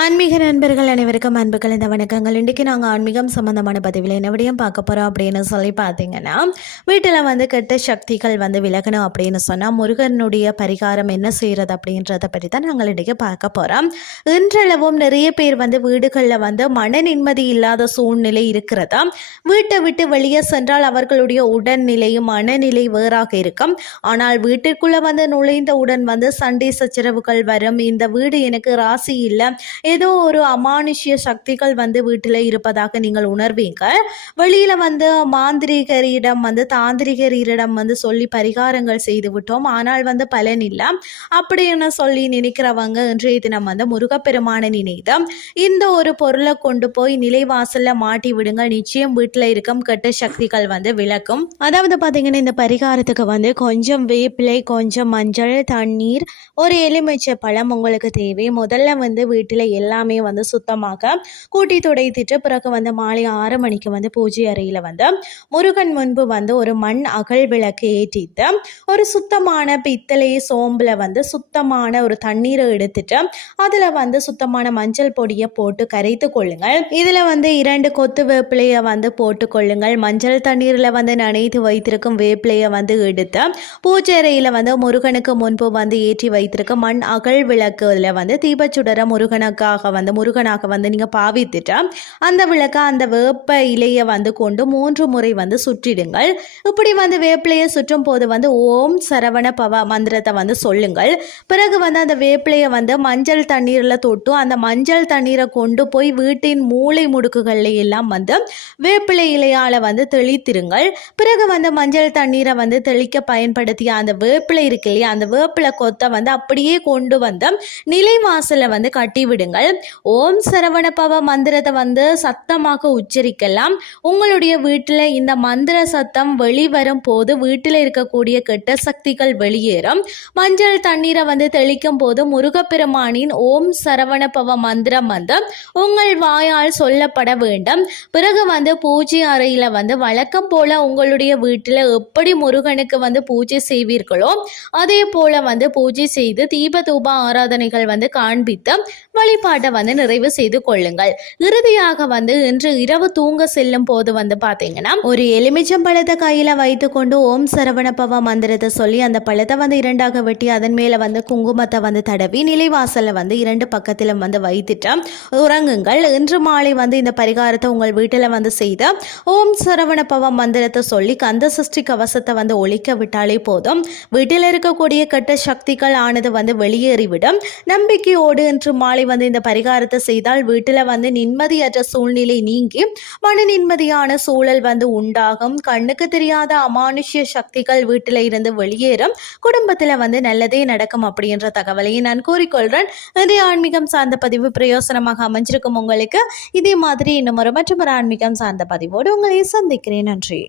ஆன்மீக நண்பர்கள் அனைவருக்கும் அன்புகள் இந்த வணக்கங்கள். இன்றைக்கி நாங்கள் ஆன்மீகம் சம்மந்தமான பதிவில் என்ன விடையும் பார்க்க போகிறோம் அப்படின்னு சொல்லி பார்த்தீங்கன்னா வீட்டில் வந்து கெட்ட சக்திகள் வந்து விலகணும் அப்படின்னு சொன்னால் முருகனுடைய பரிகாரம் என்ன செய்கிறது அப்படின்றத பற்றி தான் நாங்கள் இன்றைக்கி பார்க்க போகிறோம் இன்றளவும் நிறைய பேர் வந்து வீடுகளில் வந்து மன நிம்மதி இல்லாத சூழ்நிலை இருக்கிறதா? வீட்டை விட்டு வெளியே சென்றால் அவர்களுடைய உடல்நிலையும் மனநிலை வேறாக இருக்கும். ஆனால் வீட்டிற்குள்ளே வந்து நுழைந்தவுடன் வந்து சண்டை சச்சரவுகள் வரும். இந்த வீடு எனக்கு ராசி இல்லை. ஏதோ ஒரு அமானுஷ்ய சக்திகள் வந்து வீட்டில் இருப்பதாக நீங்கள் உணர்வீங்க வெளியில் வந்து மாந்திரிகரிடம் வந்து தாந்திரிகரிடம் வந்து சொல்லி பரிகாரங்கள் செய்து விட்டோம். ஆனால் வந்து பலன் இல்லை. அப்படின்னு சொல்லி நினைக்கிறவங்க இன்றைய தினம் வந்து முருகப்பெருமான நினைத்து இந்த ஒரு பொருளை கொண்டு போய் நிலைவாசலில் மாட்டி விடுங்க நிச்சயம் வீட்டில் இருக்கும் கெட்ட சக்திகள் வந்து விளக்கும். அதாவது பார்த்தீங்கன்னா இந்த பரிகாரத்துக்கு வந்து கொஞ்சம் வேப்பிலை கொஞ்சம் மஞ்சள் தண்ணீர் ஒரு எலுமிச்சை பழம் உங்களுக்கு தேவை. முதல்ல வந்து வீட்டில் எல்லாமே வந்து சுத்தமாக கூட்டி துடைத்துட்டு பிறகு வந்து மாலை ஆறு மணிக்கு வந்து பூஜை அறையில் வந்து முருகன் முன்பு வந்து ஒரு மண் அகல் விளக்கு ஏற்றிட்டு ஒரு சுத்தமான பித்தளை சோம்பில் வந்து சுத்தமான ஒரு தண்ணீரை எடுத்துட்டு அதில் வந்து சுத்தமான மஞ்சள் பொடியை போட்டு கரைத்து கொள்ளுங்கள். இதில் வந்து இரண்டு கொத்து வேப்பிலையை வந்து போட்டு கொள்ளுங்கள். மஞ்சள் தண்ணீரில் வந்து நனைத்து வைத்திருக்கும் வேப்பிலையை வந்து எடுத்து பூஜை அறையில் வந்து முருகனுக்கு முன்பு வந்து ஏற்றி வைத்திருக்க மண் அகல் விளக்குல வந்து தீபச்சுடர விளக்காக வந்து முருகனாக வந்து நீங்கள் பாவித்துட்டா அந்த விளக்கை அந்த வேப்ப இலையை வந்து கொண்டு மூன்று முறை வந்து சுற்றிடுங்கள். இப்படி வந்து வேப்பிலையை சுற்றும் போது வந்து ஓம் சரவண பவ மந்திரத்தை வந்து சொல்லுங்கள். பிறகு வந்து அந்த வேப்பிலையை வந்து மஞ்சள் தண்ணீரில் தொட்டு அந்த மஞ்சள் தண்ணீரை கொண்டு போய் வீட்டின் மூளை முடுக்குகள்ல எல்லாம் வந்து வேப்பிலை இலையால் வந்து தெளித்திருங்கள். பிறகு வந்து மஞ்சள் தண்ணீரை வந்து தெளிக்க பயன்படுத்திய அந்த வேப்பிலை இருக்கு இல்லையா அந்த வேப்பிலை கொத்தை வந்து அப்படியே கொண்டு வந்து நிலைவாசலை வந்து கட்டி விடுங்கள் ஓம் சரவண பவ மந்திரத்தை வந்து சத்தமாக உச்சரிக்கலாம். உங்களுடைய வீட்டில் இந்த மந்திர சத்தம் வெளிவரும் போது வீட்டில் இருக்கக்கூடிய கெட்ட சக்திகள் வெளியேறும். மஞ்சள் தண்ணீரை வந்து தெளிக்கும் போது முருகப்பெருமானின் ஓம் சரவண பவ மந்திரம் வந்து உங்கள் வாயால் சொல்லப்பட வேண்டும். பிறகு வந்து பூஜை அறையில் வந்து வழக்கம் போல உங்களுடைய வீட்டில் எப்படி முருகனுக்கு வந்து பூஜை செய்வீர்களோ அதே போல வந்து பூஜை செய்து தீப தூப ஆராதனைகள் வந்து காண்பித்து வழி வழிபாட்டை வந்து நிறைவு செய்து கொள்ளுங்கள். இறுதியாக வந்து இன்று இரவு தூங்க செல்லும் போது வந்து பார்த்தீங்கன்னா ஒரு எலுமிச்சம் பழத்தை கையில் வைத்துக்கொண்டு ஓம் சரவண பவ மந்திரத்தை சொல்லி அந்த பழத்தை வந்து இரண்டாக வெட்டி அதன் மேலே வந்து குங்குமத்தை வந்து தடவி நிலைவாசலில் வந்து இரண்டு பக்கத்திலும் வந்து வைத்துட்டு உறங்குங்கள். இன்று மாலை வந்து இந்த பரிகாரத்தை உங்கள் வீட்டில் வந்து செய்து ஓம் சரவண பவ மந்திரத்தை சொல்லி கந்த சஷ்டி கவசத்தை வந்து ஒழிக்க விட்டாலே போதும். வீட்டில் இருக்கக்கூடிய கெட்ட சக்திகள் ஆனது வந்து வெளியேறிவிடும். நம்பிக்கையோடு இன்று மாலை வந்து இந்த பரிகாரத்தை செய்தால் வீட்டில் வந்து நிம்மதியற்ற சூழ்நிலை நீங்கி மன நிம்மதியான சூழல் வந்து உண்டாகும். கண்ணுக்கு தெரியாத அமானுஷ்ய சக்திகள் வீட்டில் இருந்து வெளியேறும். குடும்பத்தில் வந்து நல்லதே நடக்கும் அப்படின்ற தகவலையும் நான் கூறிக்கொள்கிறேன் இன்றைய ஆன்மீகம் சார்ந்த பதிவு பிரயோசனமாக அமைஞ்சிருக்கும் உங்களுக்கு இதே மாதிரி இன்னும் ஒரு மற்றும் ஒரு ஆன்மீகம் சார்ந்த பதிவோடு உங்களை சந்திக்கிறேன். நன்றி.